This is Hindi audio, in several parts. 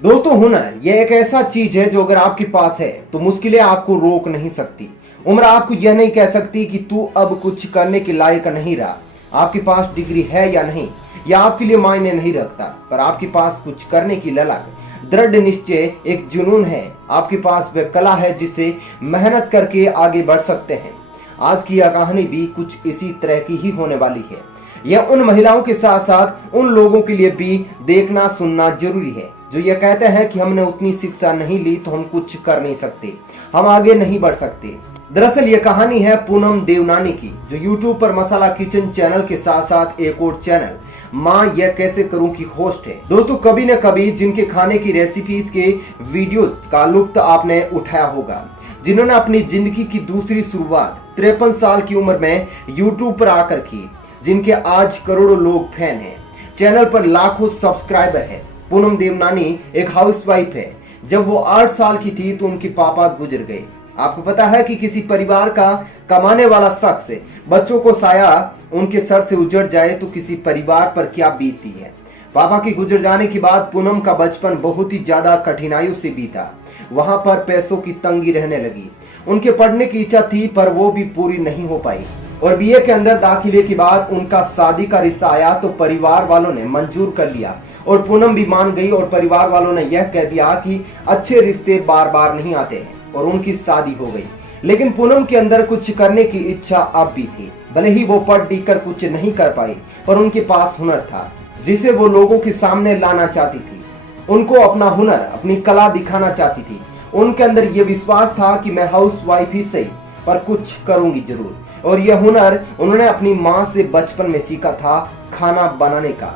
दोस्तों, हुनर यह एक ऐसा चीज है जो अगर आपके पास है तो मुश्किलें आपको रोक नहीं सकती। उम्र आपको यह नहीं कह सकती कि तू अब कुछ करने के लायक नहीं रहा। आपके पास डिग्री है या नहीं यह आपके लिए मायने नहीं रखता, पर आपके पास कुछ करने की ललक, दृढ़ निश्चय, एक जुनून है। आपके पास वह कला है जिससे मेहनत करके आगे बढ़ सकते हैं। आज की यह कहानी भी कुछ इसी तरह की ही होने वाली है। यह उन महिलाओं के साथ साथ उन लोगों के लिए भी देखना सुनना जरूरी है जो ये कहते हैं कि हमने उतनी शिक्षा नहीं ली तो हम कुछ कर नहीं सकते, हम आगे नहीं बढ़ सकते। दरअसल ये कहानी है पूनम देवनानी की, जो YouTube पर मसाला किचन चैनल के साथ साथ एक और चैनल माँ यह कैसे करूं की होस्ट है। दोस्तों, कभी न कभी जिनके खाने की रेसिपीज के वीडियोस का लुत्फ आपने उठाया होगा, जिन्होंने अपनी जिंदगी की दूसरी शुरुआत 53 साल की उम्र में YouTube पर आकर की, जिनके आज करोड़ों लोग फैन हैं, चैनल पर लाखों सब्सक्राइबर है। पूनम देवनानी एक हाउसवाइफ है। जब वो 8 साल की थी तो उनके पापा गुजर गए। आपको पता है कि किसी परिवार का कमाने वाला शख्स बच्चों को साया उनके सर से उजड़ जाए तो किसी परिवार पर क्या बीतती है। पापा के गुजर जाने के बाद पूनम का बचपन बहुत ही ज्यादा कठिनाइयों से बीता। वहां पर पैसों की तंगी रहने लगी। उनके पढ़ने की इच्छा थी पर वो भी पूरी नहीं हो पाई, और बीए के अंदर दाखिले के बाद उनका शादी का रिश्ता आया तो परिवार वालों ने मंजूर कर लिया और पूनम भी मान गई, और परिवार वालों ने यह कह दिया कि अच्छे रिश्ते बार बार नहीं आते हैं, और उनकी शादी हो गई। लेकिन पूनम के अंदर कुछ करने की इच्छा अब भी थी। भले ही वो पढ़ लिख कर कुछ नहीं कर पाई, पर उनके पास हुनर था जिसे वो लोगों के सामने लाना चाहती थी। उनको अपना हुनर, अपनी कला दिखाना चाहती थी। उनके अंदर ये विश्वास था कि मैं हाउस वाइफ ही सही पर कुछ करूंगी जरूर, और यह हुनर उन्होंने अपनी माँ से बचपन में सीखा था, खाना बनाने का।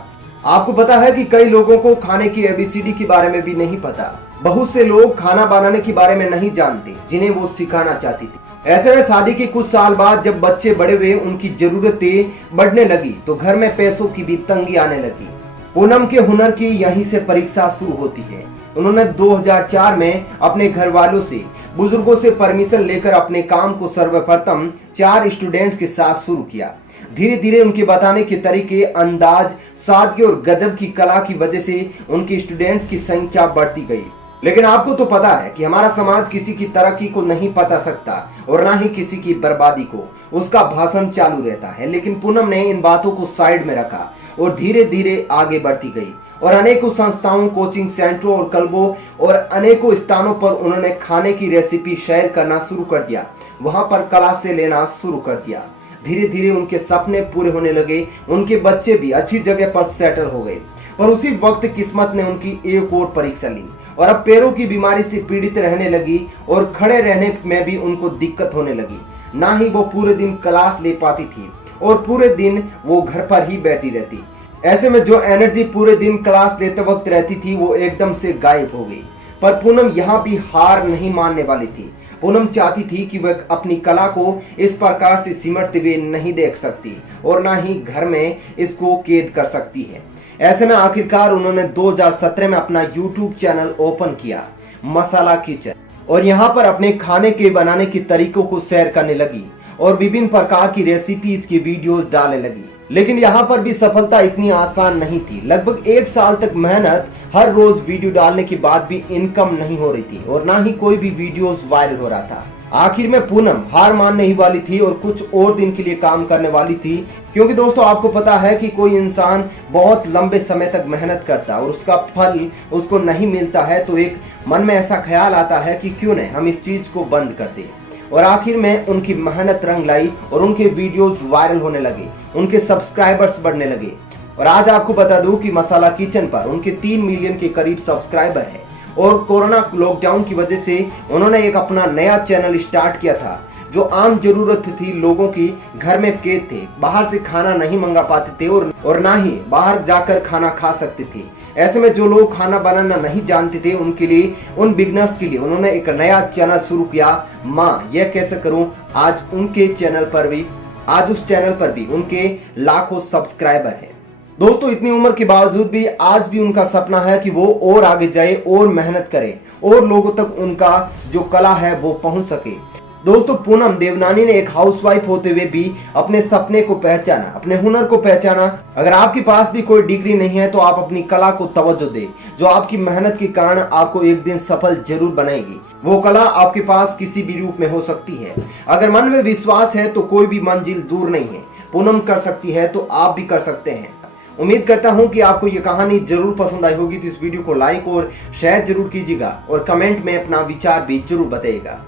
आपको पता है कि कई लोगों को खाने की ABCD के बारे में भी नहीं पता। बहुत से लोग खाना बनाने के बारे में नहीं जानते जिन्हें वो सिखाना चाहती थी। ऐसे में शादी के कुछ साल बाद जब बच्चे बड़े हुए, उनकी जरूरतें बढ़ने लगी तो घर में पैसों की भी तंगी आने लगी। पूनम के हुनर की यहीं से परीक्षा शुरू होती है। उन्होंने 2004 में अपने घर वालों से, बुजुर्गों से परमिशन लेकर अपने काम को सर्वप्रथम 4 स्टूडेंट्स के साथ शुरू किया। धीरे धीरे उनके बताने के तरीके, अंदाज, सादगी और गजब की कला की वजह से उनके स्टूडेंट्स की संख्या बढ़ती गई। लेकिन आपको तो पता है कि हमारा समाज किसी की तरक्की को नहीं पचा सकता और ना ही किसी की बर्बादी को। उसका भाषण चालू रहता है। लेकिन पूनम ने इन बातों को साइड में रखा और धीरे धीरे आगे बढ़ती गई, और अनेकों संस्थाओं, कोचिंग सेंटरों और क्लबों और अनेकों स्थानों पर उन्होंने खाने की रेसिपी शेयर करना शुरू कर दिया। वहां पर कला से लेना शुरू कर दिया। धीरे धीरे उनके सपने पूरे होने लगे। उनके बच्चे भी अच्छी जगह पर सेटल हो गए। पर उसी वक्त किस्मत ने उनकी एक और परीक्षा ली, और अब पैरों की बीमारी से पीड़ित रहने लगी, और खड़े रहने में भी उनको दिक्कत होने लगी। ना ही वो पूरे दिन क्लास ले पाती थी, और पूरे दिन वो घर पर ही बैठी रहती। ऐसे में जो एनर्जी पूरे दिन क्लास लेते वक्त रहती थी वो एकदम से गायब हो गई। पर पूनम यहाँ भी हार नहीं मानने वाली थी। पूनम चाहती थी कि वह अपनी कला को इस प्रकार से सिमटते हुए नहीं देख सकती, और ना ही घर में इसको कैद कर सकती है। ऐसे में आखिरकार उन्होंने 2017 में अपना YouTube चैनल ओपन किया, मसाला किचन, और यहाँ पर अपने खाने के बनाने के तरीकों को शेयर करने लगी और विभिन्न प्रकार की रेसिपीज की वीडियोस डालने लगी। लेकिन यहाँ पर भी सफलता इतनी आसान नहीं थी। लगभग 1 साल तक मेहनत, हर रोज वीडियो डालने के बाद भी इनकम नहीं हो रही थी, और ना ही कोई भी वीडियोस वायरल हो रहा था। आखिर में पूनम हार मानने ही वाली थी और कुछ और दिन के लिए काम करने वाली थी। क्योंकि दोस्तों, आपको पता है कि कोई इंसान बहुत लंबे समय तक मेहनत करता है और उसका फल उसको नहीं मिलता है तो एक मन में ऐसा ख्याल आता है कि क्यों नहीं हम इस चीज को बंद कर दें। और आखिर में उनकी मेहनत रंग लाई और उनके वीडियोस वायरल होने लगे, उनके सब्सक्राइबर्स बढ़ने लगे। और आज आपको बता दूं कि मसाला किचन पर उनके 3 मिलियन के करीब सब्सक्राइबर है। और कोरोना लॉकडाउन की वजह से उन्होंने एक अपना नया चैनल स्टार्ट किया था। जो आम जरूरत थी लोगों की, घर में कैद थे, बाहर से खाना नहीं मंगा पाते थे और ना ही बाहर जाकर खाना खा सकते थे। ऐसे में जो लोग खाना बनाना नहीं जानते थे उनके लिए, उन बिगनर्स के लिए उन्होंने एक नया चैनल शुरू किया, माँ यह कैसे करूं। आज उस चैनल पर भी उनके लाखों सब्सक्राइबर हैं। दोस्तों, इतनी उम्र के बावजूद भी आज भी उनका सपना है कि वो और आगे जाए और मेहनत करे और लोगों तक उनका जो कला है वो पहुंच सके। दोस्तों, पूनम देवनानी ने एक हाउसवाइफ होते हुए भी अपने सपने को पहचाना, अपने हुनर को पहचाना। अगर आपके पास भी कोई डिग्री नहीं है तो आप अपनी कला को तवज्जो दें, जो आपकी मेहनत के कारण आपको एक दिन सफल जरूर बनाएगी। वो कला आपके पास किसी भी रूप में हो सकती है। अगर मन में विश्वास है तो कोई भी मंजिल दूर नहीं है। पूनम कर सकती है तो आप भी कर सकते हैं। उम्मीद करता हूं कि आपको ये कहानी जरूर पसंद आई होगी। तो इस वीडियो को लाइक और शेयर जरूर कीजिएगा और कमेंट में अपना विचार भी जरूर बताइएगा।